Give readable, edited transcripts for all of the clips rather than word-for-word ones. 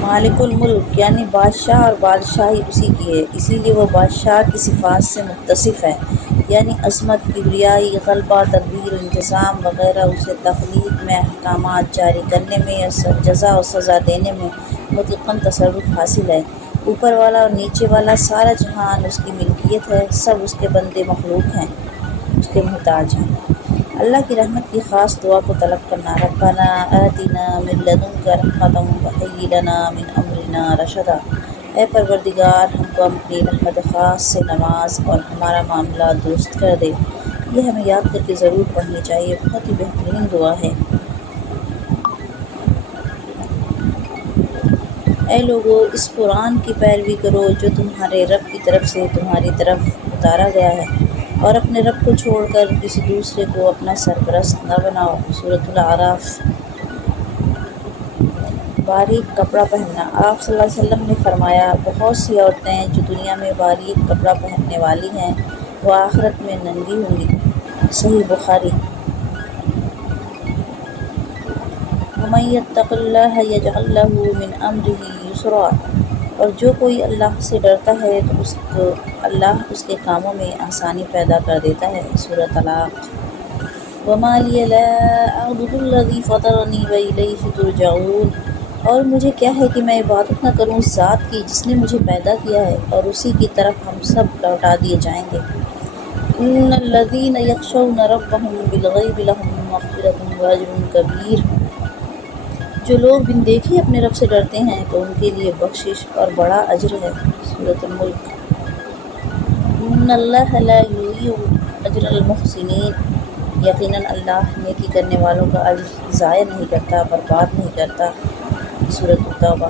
مالک الملک یعنی بادشاہ، اور بادشاہی اسی کی ہے، اسی لیے وہ بادشاہ کی صفات سے متصف ہے، یعنی عظمت، کبریائی، غلبہ، تدبیر و انتظام وغیرہ۔ اسے تخلیق میں، احکامات جاری کرنے میں، جزا و سزا دینے میں مطلقاً تصرف حاصل ہے۔ اوپر والا اور نیچے والا سارا جہان اس کی ملکیت ہے، سب اس کے بندے مخلوق ہیں، اس کے محتاج ہیں۔ اللہ کی رحمت کی خاص دعا کو طلب کرنا۔ ربنا آتنا من لدنک رحمۃ وہیئ لنا من امرنا رشدا۔ اے پروردگار، ہم کو اپنی رحمت خاص سے نواز اور ہمارا معاملہ درست کر دے۔ یہ ہمیں یاد کر کے ضرور پڑھنی چاہیے، بہت ہی بہترین دعا ہے۔ اے لوگو، اس قرآن کی پیروی کرو جو تمہارے رب کی طرف سے تمہاری طرف اتارا گیا ہے، اور اپنے رب کو چھوڑ کر کسی دوسرے کو اپنا سرپرست نہ بناؤ۔ سورۃ الاعراف۔ باریک کپڑا پہننا۔ آپ صلی اللہ علیہ وسلم نے فرمایا، بہت سی عورتیں جو دنیا میں باریک کپڑا پہننے والی ہیں وہ آخرت میں ننگی ہوں گی۔ صحیح بخاری۔ وَمَن يَتَّقِ اللَّهَ يَجْعَل لَّهُ مِنْ أَمْرِهِ يُسْرًا، اور جو کوئی اللہ سے ڈرتا ہے تو اللہ اس کے کاموں میں آسانی پیدا کر دیتا ہے۔ سورۃ طلاق۔ وَمَا لِيَ لَا أَعْبُدُ الَّذِي فَطَرَنِي وَإِلَيْهِ تُرْجَعُونَ، اور مجھے کیا ہے کہ میں عبادت نہ کروں اس ذات کی جس نے مجھے پیدا کیا ہے، اور اسی کی طرف ہم سب لوٹا دیے جائیں گے۔ إِنَّ الَّذِينَ يَخْشَوْنَ رَبَّهُم بِالْغَيْبِ لَهُم مَّغْفِرَةٌ وَأَجْرٌ كَبِيرٌ، جو لوگ بن دیکھے اپنے رب سے ڈرتے ہیں تو ان کے لیے بخشش اور بڑا اجر ہے۔ سورۃ الملک۔ إِنَّ اللَّهَ لَا يُضِيعُ أَجْرَ الْمُحْسِنِينَ، یقیناً اللہ نیکی کرنے والوں کا اجر ضائع نہیں کرتا، برباد نہیں کرتا۔ سورۃ التوبہ۔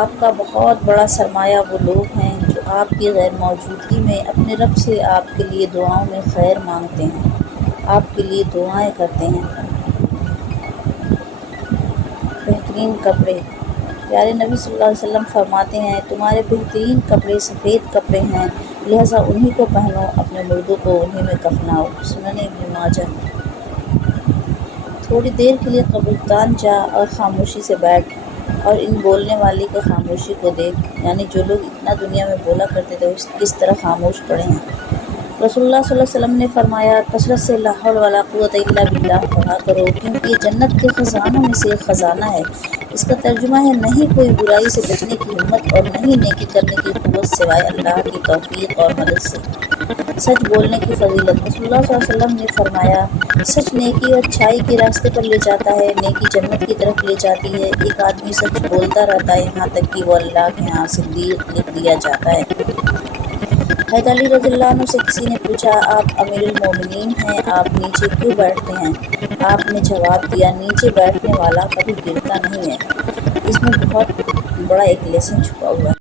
آپ کا بہت بڑا سرمایہ وہ لوگ ہیں جو آپ کی غیر موجودگی میں اپنے رب سے آپ کے لیے دعاؤں میں خیر مانگتے ہیں، آپ کے لیے دعائیں کرتے ہیں۔ بہترین کپڑے۔ پیارے نبی صلی اللہ علیہ وسلم فرماتے ہیں، تمہارے بہترین کپڑے سفید کپڑے ہیں، لہٰذا انہی کو پہنو، اپنے مردوں کو انہی میں کفناؤ۔ سنن ابن ماجہ۔ تھوڑی دیر کے لیے قبرستان جا اور خاموشی سے بیٹھ، اور ان بولنے والے کی خاموشی کو دیکھ، یعنی جو لوگ اتنا دنیا میں بولا کرتے تھے وہ کس طرح خاموش پڑے ہیں۔ رسول اللہ صلی اللہ علیہ وسلم نے فرمایا، کثرت سے لا حول ولا قوت الا باللہ پڑھا کرو، کیونکہ یہ جنت کے خزانوں میں سے ایک خزانہ ہے۔ اس کا ترجمہ ہے، نہیں کوئی برائی سے بچنے کی ہمت اور نہیں نیکی کرنے کی قوت سوائے اللہ کی توفیق اور مدد سے۔ سچ بولنے کی فضیلت۔ رسول اللہ صلی اللہ علیہ وسلم نے فرمایا، سچ نیکی اور اچھائی کے راستے پر لے جاتا ہے، نیکی جنت کی طرف لے جاتی ہے۔ ایک آدمی سچ بولتا رہتا ہے یہاں تک کہ وہ اللہ کے ہاں صدیق لکھ دیا جاتا ہے۔ حضرت علی رضی اللہ عنہ سے کسی نے پوچھا، آپ امیر المومنین ہیں، آپ نیچے کیوں بیٹھتے ہیں؟ آپ نے جواب دیا، نیچے بیٹھنے والا کبھی گرتا نہیں ہے۔ اس میں بہت بڑا ایک لیسن چھپا ہوا ہے۔